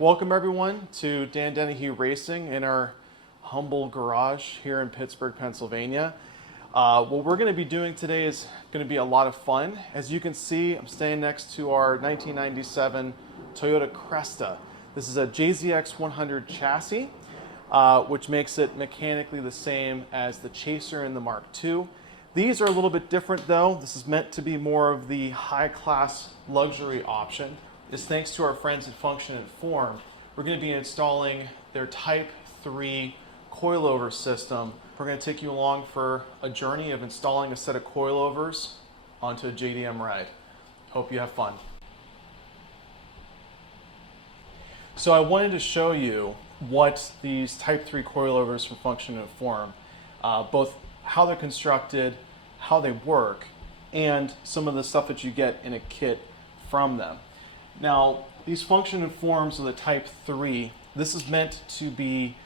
Welcome everyone to Dan Dennehy Racing in our humble garage here in Pittsburgh, Pennsylvania. What we're going to be doing today is going to be a lot of fun. As you can see, I'm standing next to our 1997 Toyota Cresta. This is a JZX-100 chassis, which makes it mechanically the same as the Chaser and the Mark II. These are a little bit different though. This is meant to be more of the high-class luxury option. Is thanks to our friends at Function and Form. We're going to be installing their Type 3 coilover system. We're going to take you along for a journey of installing a set of coilovers onto a JDM ride. Hope you have fun. So I wanted to show you what these Type 3 coilovers from Function and Form, both how they're constructed, how they work, and some of the stuff that you get in a kit from them. Now, these Function and Forms of the Type 3, this is meant to be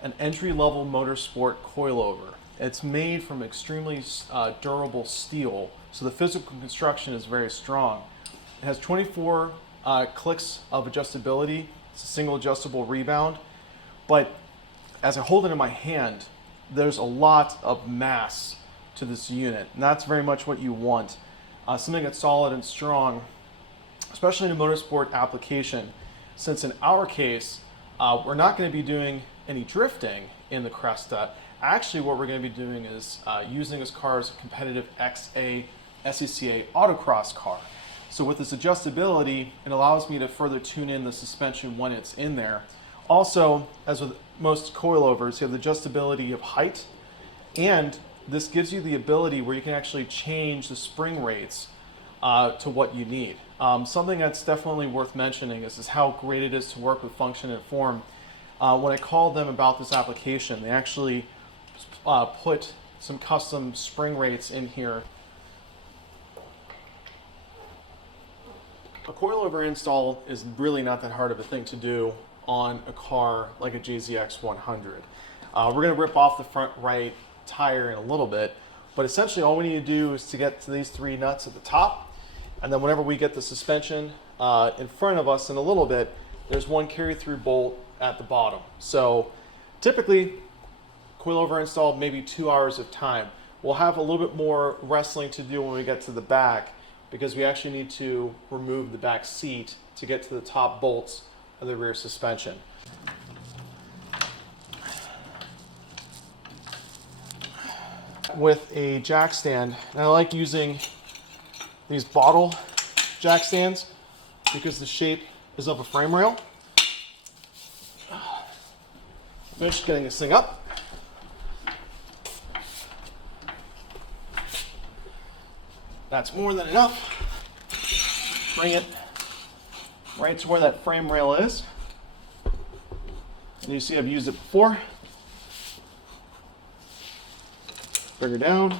an entry-level motorsport coilover. It's made from extremely durable steel, so the physical construction is very strong. It has 24 clicks of adjustability. It's a single adjustable rebound, but as I hold it in my hand, there's a lot of mass to this unit, and that's very much what you want. Something that's solid and strong, especially in a motorsport application, since in our case, we're not going to be doing any drifting in the Cresta. Actually, what we're going to be doing is using this car as a competitive XA SCCA autocross car. So with this adjustability, it allows me to further tune in the suspension when it's in there. Also, as with most coilovers, you have the adjustability of height, and this gives you the ability where you can actually change the spring rates to what you need. Something that's definitely worth mentioning is how great it is to work with Function and Form. When I called them about this application, they actually put some custom spring rates in here. A coilover install is really not that hard of a thing to do on a car like a JZX-100. We're going to rip off the front right tire in a little bit, but essentially all we need to do is to get to these three nuts at the top, and then whenever we get the suspension in front of us in a little bit, there's one carry-through bolt at the bottom. So typically, coilover install, maybe 2 hours of time. We'll have a little bit more wrestling to do when we get to the back, because we actually need to remove the back seat to get to the top bolts of the rear suspension. With a jack stand, and I like using these bottle jack stands because the shape is of a frame rail. Finish getting this thing up. That's more than enough. Bring it right to where that frame rail is. And you see I've used it before. Bring her down.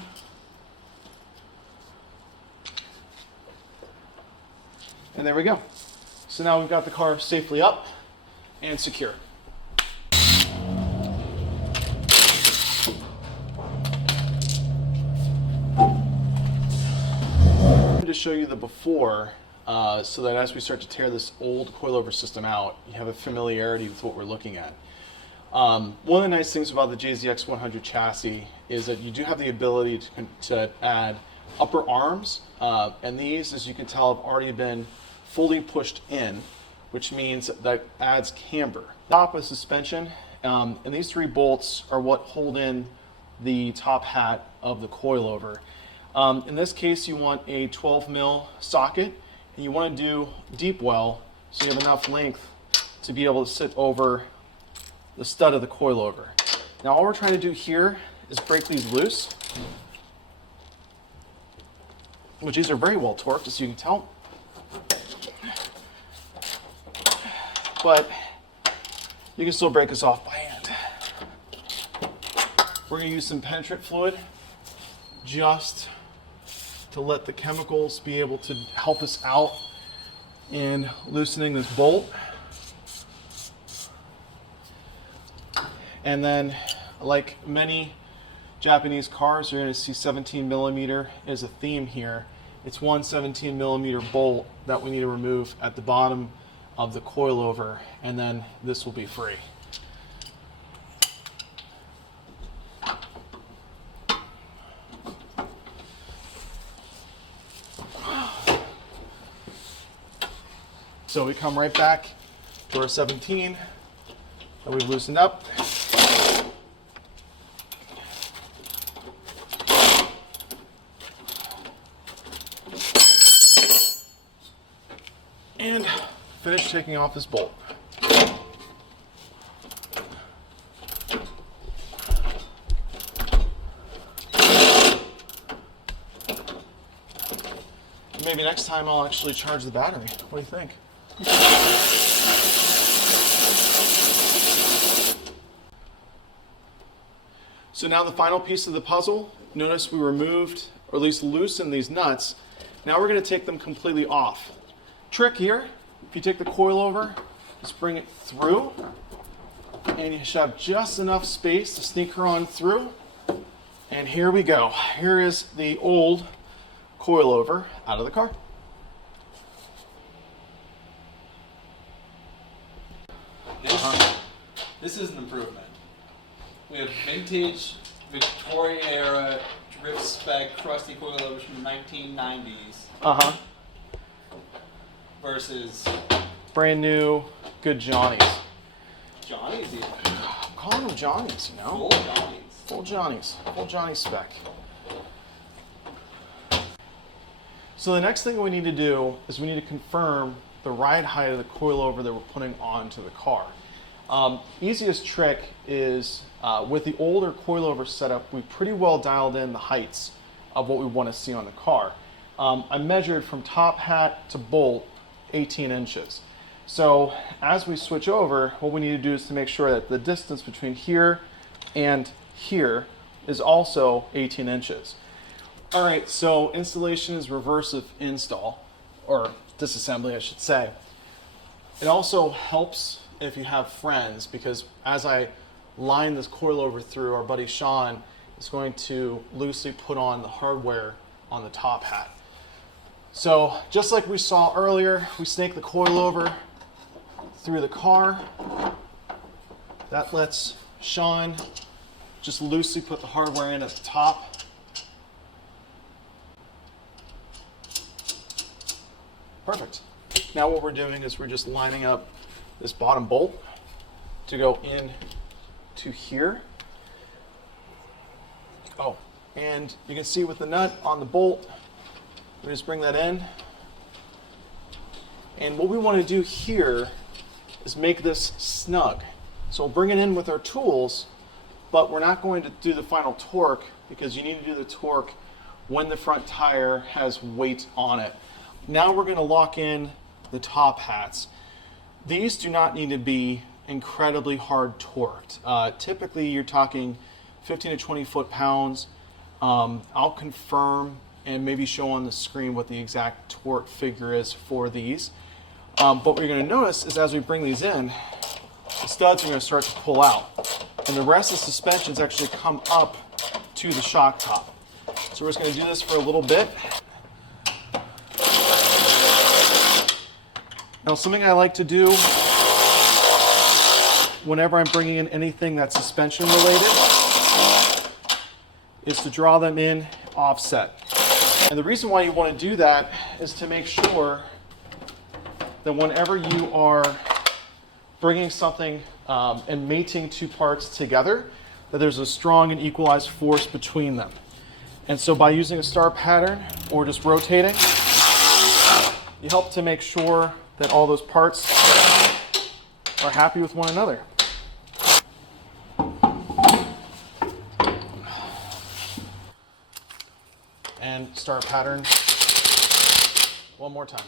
And there we go. So now we've got the car safely up and secure. To show you the before, so that as we start to tear this old coilover system out, you have a familiarity with what we're looking at. One of the nice things about the JZX-100 chassis is that you do have the ability to add upper arms, and these, as you can tell, have already been fully pushed in, which means that adds camber. Top of suspension, and these three bolts are what hold in the top hat of the coilover. In this case, you want a 12 mil socket, and you want to do deep well so you have enough length to be able to sit over the stud of the coilover. Now all we're trying to do here is break these loose, which these are very well torqued, as you can tell. But you can still break this off by hand. We're going to use some penetrant fluid just to let the chemicals be able to help us out in loosening this bolt. And then, like many Japanese cars, you're going to see 17 millimeter is a theme here. It's one 17 millimeter bolt that we need to remove at the bottom of the coilover, and then this will be free. So we come right back to our 17 that we've loosened up. And finish taking off this bolt. Maybe next time I'll actually charge the battery. What do you think? So now the final piece of the puzzle. Notice we removed, or at least loosened, these nuts. Now we're going to take them completely off. Trick here, if you take the coilover, just bring it through, and you should have just enough space to sneak her on through. And here we go. Here is the old coilover out of the car. This is an improvement. We have vintage, Victorian era, drip spec, crusty coilovers from the 1990s. Versus brand new, good Johnnies. Johnnies even. I'm calling them Johnnies, you know? Full Johnnies. Full Johnnies. Full Johnny spec. So the next thing we need to do is we need to confirm the ride height of the coilover that we're putting onto the car. Easiest trick is with the older coilover setup, we pretty well dialed in the heights of what we want to see on the car. I measured from top hat to bolt 18 inches. So as we switch over, what we need to do is to make sure that the distance between here and here is also 18 inches. All right, so installation is reverse of install, or disassembly, I should say. It also helps if you have friends, because as I line this coilover through, our buddy Sean is going to loosely put on the hardware on the top hat. So just like we saw earlier, we snake the coilover through the car. That lets Sean just loosely put the hardware in at the top. Perfect. Now what we're doing is we're just lining up this bottom bolt to go in to here. Oh, and you can see with the nut on the bolt, we just bring that in. And what we want to do here is make this snug. So we'll bring it in with our tools, but we're not going to do the final torque because you need to do the torque when the front tire has weight on it. Now we're going to lock in the top hats. These do not need to be incredibly hard torqued. Typically you're talking 15 to 20 foot-pounds. I'll confirm and maybe show on the screen what the exact torque figure is for these. But what you're going to notice is as we bring these in, the studs are going to start to pull out. And the rest of the suspensions actually come up to the shock top. So we're just going to do this for a little bit. Now something I like to do whenever I'm bringing in anything that's suspension related is to draw them in offset. And the reason why you want to do that is to make sure that whenever you are bringing something and mating two parts together, that there's a strong and equalized force between them. And so by using a star pattern or just rotating, you help to make sure that all those parts are happy with one another. And star pattern one more time.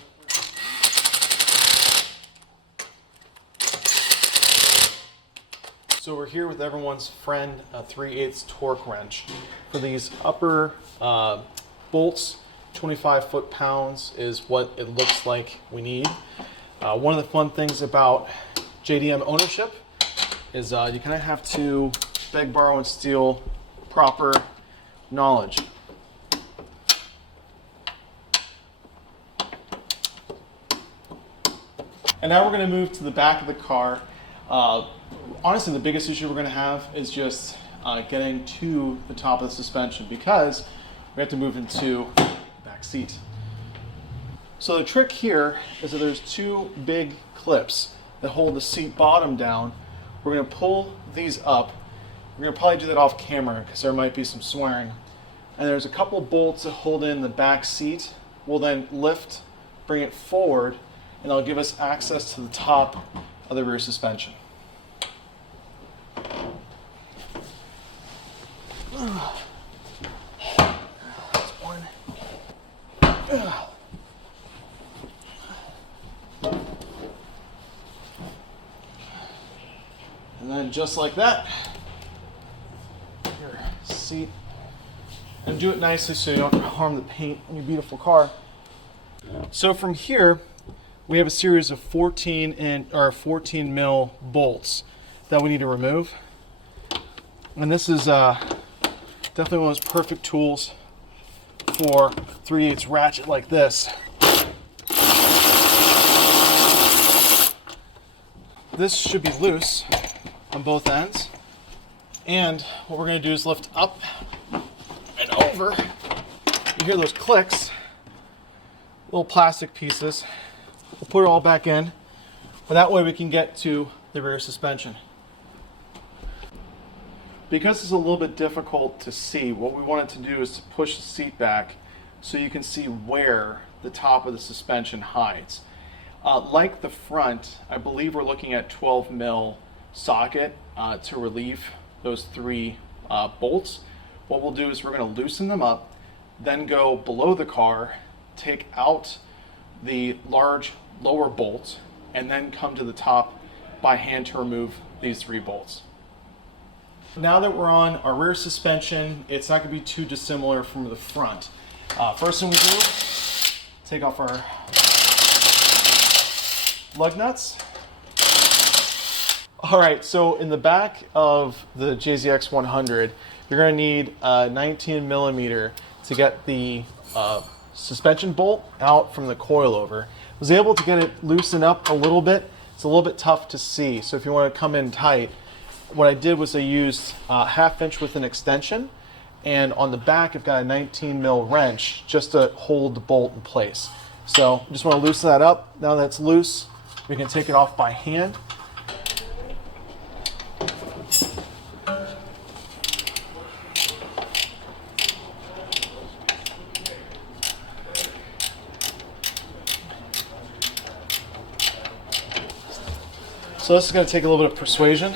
So we're here with everyone's friend, a 3/8 torque wrench. For these upper bolts, 25 foot-pounds is what it looks like we need. One of the fun things about JDM ownership is you kind of have to beg, borrow, and steal proper knowledge. And And now we're going to move to the back of the car. Honestly, the biggest issue we're going to have is just getting to the top of the suspension because we have to move into the back seat. So the trick here is that there's two big clips that hold the seat bottom down. We're going to pull these up. We're going to probably do that off camera because there might be some swearing. And there's a couple bolts that hold in the back seat. We'll then lift, bring it forward, and that'll give us access to the top of the rear suspension. That's one. And then just like that, your seat. And do it nicely so you don't harm the paint on your beautiful car. So from here, we have a series of 14 mil bolts that we need to remove. And this is definitely one of those perfect tools for 3/8 ratchet like this. This should be loose on both ends. And what we're going to do is lift up and over. You hear those clicks, little plastic pieces. We'll put it all back in, but that way we can get to the rear suspension. Because it's a little bit difficult to see, what we wanted to do is to push the seat back so you can see where the top of the suspension hides. Like the front, I believe we're looking at 12 mil socket to relieve those three bolts. What we'll do is we're going to loosen them up, then go below the car, take out the large lower bolt, and then come to the top by hand to remove these three bolts. Now that we're on our rear suspension, it's not going to be too dissimilar from the front. First thing we do, take off our lug nuts. All right, so in the back of the JZX-100, you're going to need a 19 millimeter to get the suspension bolt out from the coilover. I was able to get it loosened up a little bit. It's a little bit tough to see, so if you want to come in tight, what I did was I used a 1/2 inch with an extension, and on the back I've got a 19 mil wrench just to hold the bolt in place. So just want to loosen that up. Now that it's loose, we can take it off by hand. So this is going to take a little bit of persuasion.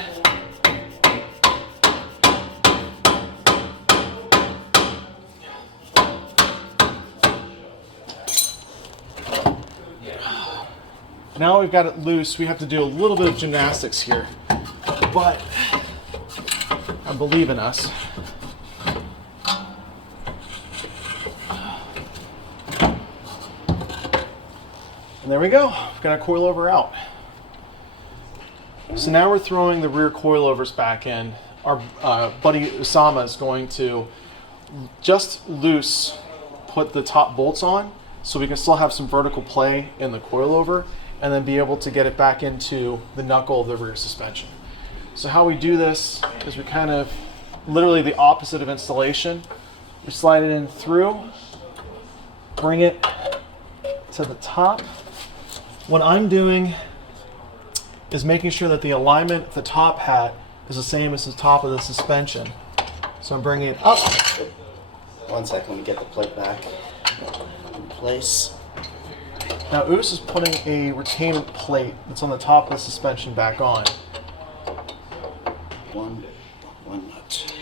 Now we've got it loose, we have to do a little bit of gymnastics here, but I believe in us. And there we go, we've got our coilover out. So now we're throwing the rear coilovers back in. Our buddy Usama is going to just loose put the top bolts on so we can still have some vertical play in the coilover and then be able to get it back into the knuckle of the rear suspension. So how we do this is we kind of, literally the opposite of installation. We slide it in through, bring it to the top. What I'm doing is making sure that the alignment of the top hat is the same as the top of the suspension. So I'm bringing it up. 1 second, let me get the plate back in place. Now Us is putting a retainment plate that's on the top of the suspension back on. One nut.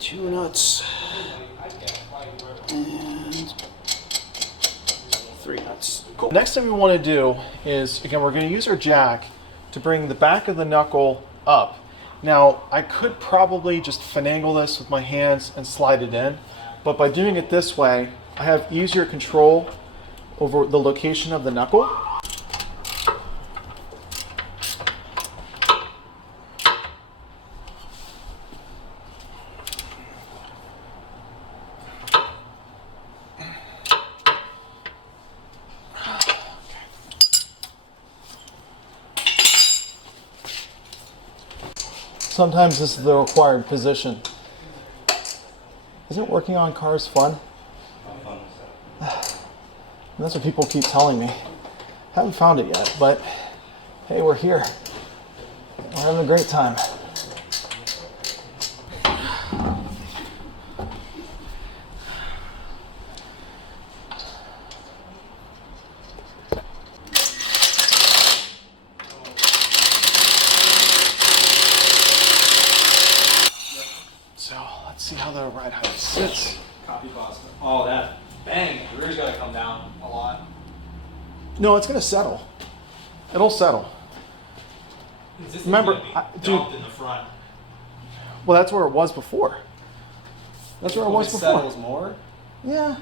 Two nuts. And 3 nuts. Cool. Next thing we want to do is, again, we're going to use our jack to bring the back of the knuckle up. Now, I could probably just finagle this with my hands and slide it in, but by doing it this way, I have easier control over the location of the knuckle. sometimes this is the required position. Isn't working on cars fun? And that's what people keep telling me. Haven't found it yet, but hey, we're here. We're having a great time. So let's see how the ride height sits. Copy pasta. Oh, that bang! The rear's got to come down a lot. No, it's gonna settle. It'll settle. This Remember, gonna be dude. dumped in the front. Well, that's where it was before. That's where it was If before. settles more. Yeah.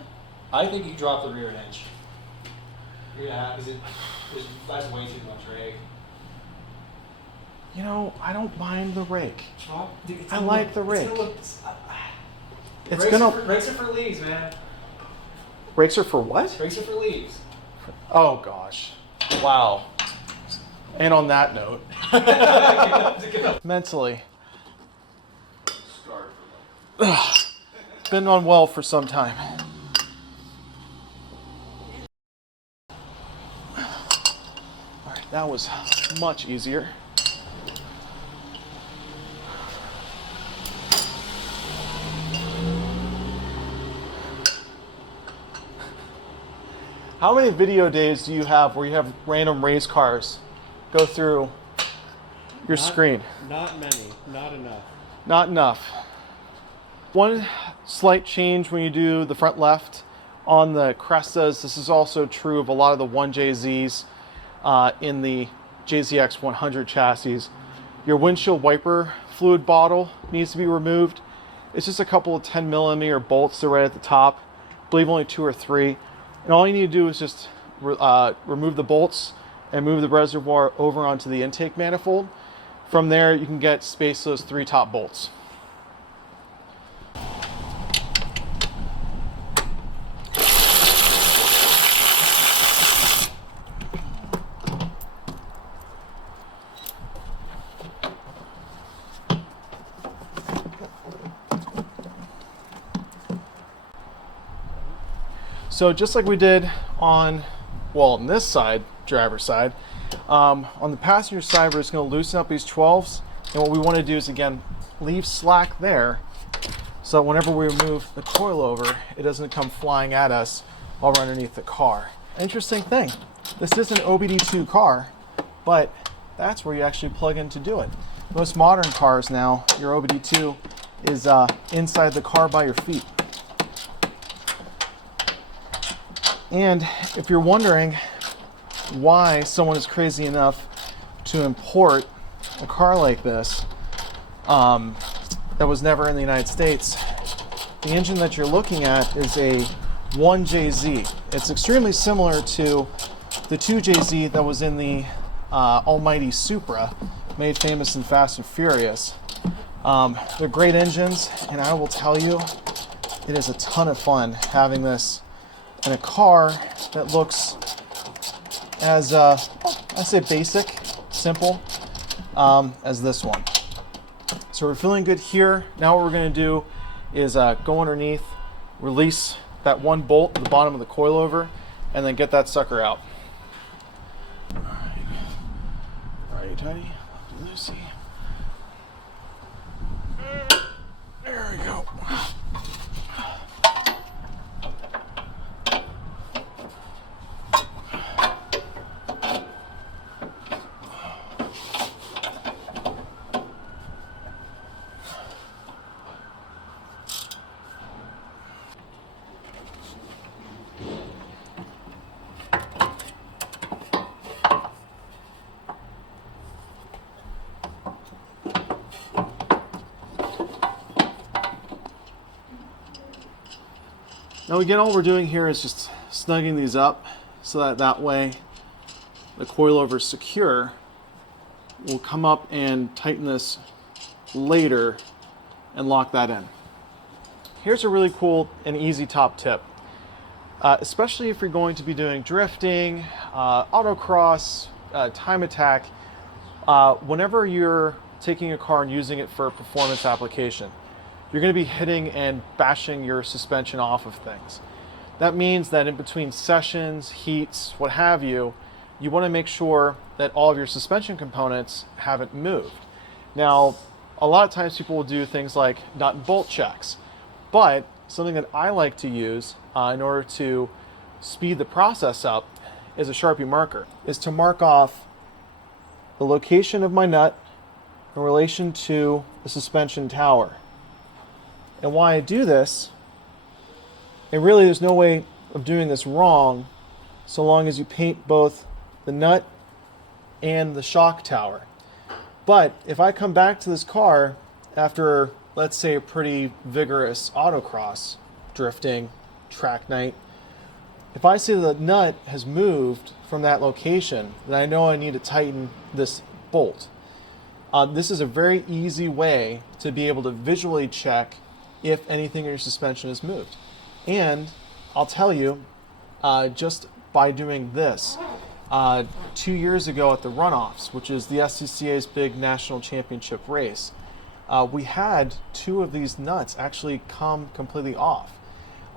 I think you drop the rear an inch. You're gonna have, that's way too much rake. You know, I don't mind the rake. Dude, it's I gonna like the it's rake. gonna look- It's rakes gonna. Are for, rakes are for leaves, man. Rakes are for what? Rakes are for leaves. Oh gosh. Wow. And on that note, mentally, been unwell for some time. All right, that was much easier. How many video days do you have where you have random race cars go through your screen? Not many, not enough. Not enough. One slight change when you do the front left on the Crestas, this is also true of a lot of the 1JZs in the JZX-100 chassis. Your windshield wiper fluid bottle needs to be removed. It's just a couple of 10mm bolts that are right at the top. I believe only 2 or 3. And all you need to do is just remove the bolts and move the reservoir over onto the intake manifold. From there, you can space those 3 top bolts. So just like we did on this side, driver's side, on the passenger side, we're just going to loosen up these 12s. And what we want to do is, again, leave slack there so that whenever we remove the coilover, it doesn't come flying at us while we're underneath the car. Interesting thing, this is an OBD2 car, but that's where you actually plug in to do it. Most modern cars now, your OBD2 is inside the car by your feet. And if you're wondering why someone is crazy enough to import a car like this that was never in the United States, the engine that you're looking at is a 1JZ. It's extremely similar to the 2JZ that was in the almighty Supra, made famous in Fast and Furious. They're great engines, and I will tell you, it is a ton of fun having this in a car that looks as, I say basic, simple, as this one. So we're feeling good here. Now what we're gonna do is go underneath, release that one bolt at the bottom of the coilover, and then get that sucker out. All right, tighty, Lucy. There we go. Now again, all we're doing here is just snugging these up so that way the coilover is secure. We'll come up and tighten this later and lock that in. Here's a really cool and easy top tip. Especially if you're going to be doing drifting, autocross, time attack, whenever you're taking a car and using it for a performance application. You're going to be hitting and bashing your suspension off of things. That means that in between sessions, heats, what have you, you want to make sure that all of your suspension components haven't moved. Now, a lot of times people will do things like nut and bolt checks, but something that I like to use in order to speed the process up is a Sharpie marker, is to mark off the location of my nut in relation to the suspension tower. And why I do this, and really there's no way of doing this wrong so long as you paint both the nut and the shock tower. But if I come back to this car after, let's say, a pretty vigorous autocross, drifting, track night, if I see the nut has moved from that location, then I know I need to tighten this bolt. This is a very easy way to be able to visually check if anything in your suspension has moved. And I'll tell you, just by doing this, 2 years ago at the runoffs, which is the SCCA's big national championship race, we had 2 of these nuts actually come completely off.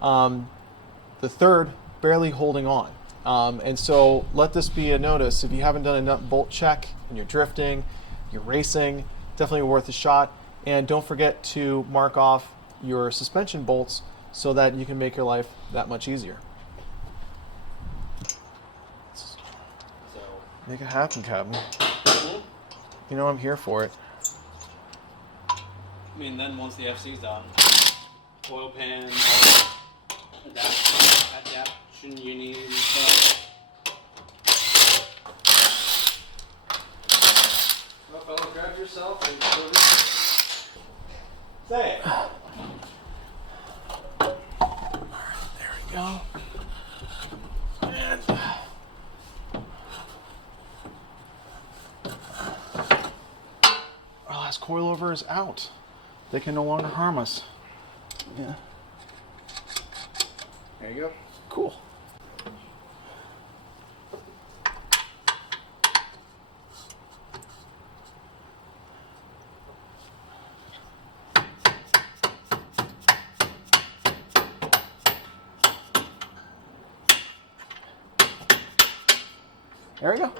The third barely holding on. And so let this be a notice. If you haven't done a nut and bolt check and you're drifting, you're racing, definitely worth a shot. And don't forget to mark off your suspension bolts so that you can make your life that much easier. So, Make it happen, Captain. cool. You know I'm here for it. I mean, then once the FC's done, oil pan, adaptation you need and stuff. Well, fella, grab yourself and say it. There we go. And our last coilover is out. They can no longer harm us. Yeah. There you go. Cool. There we go.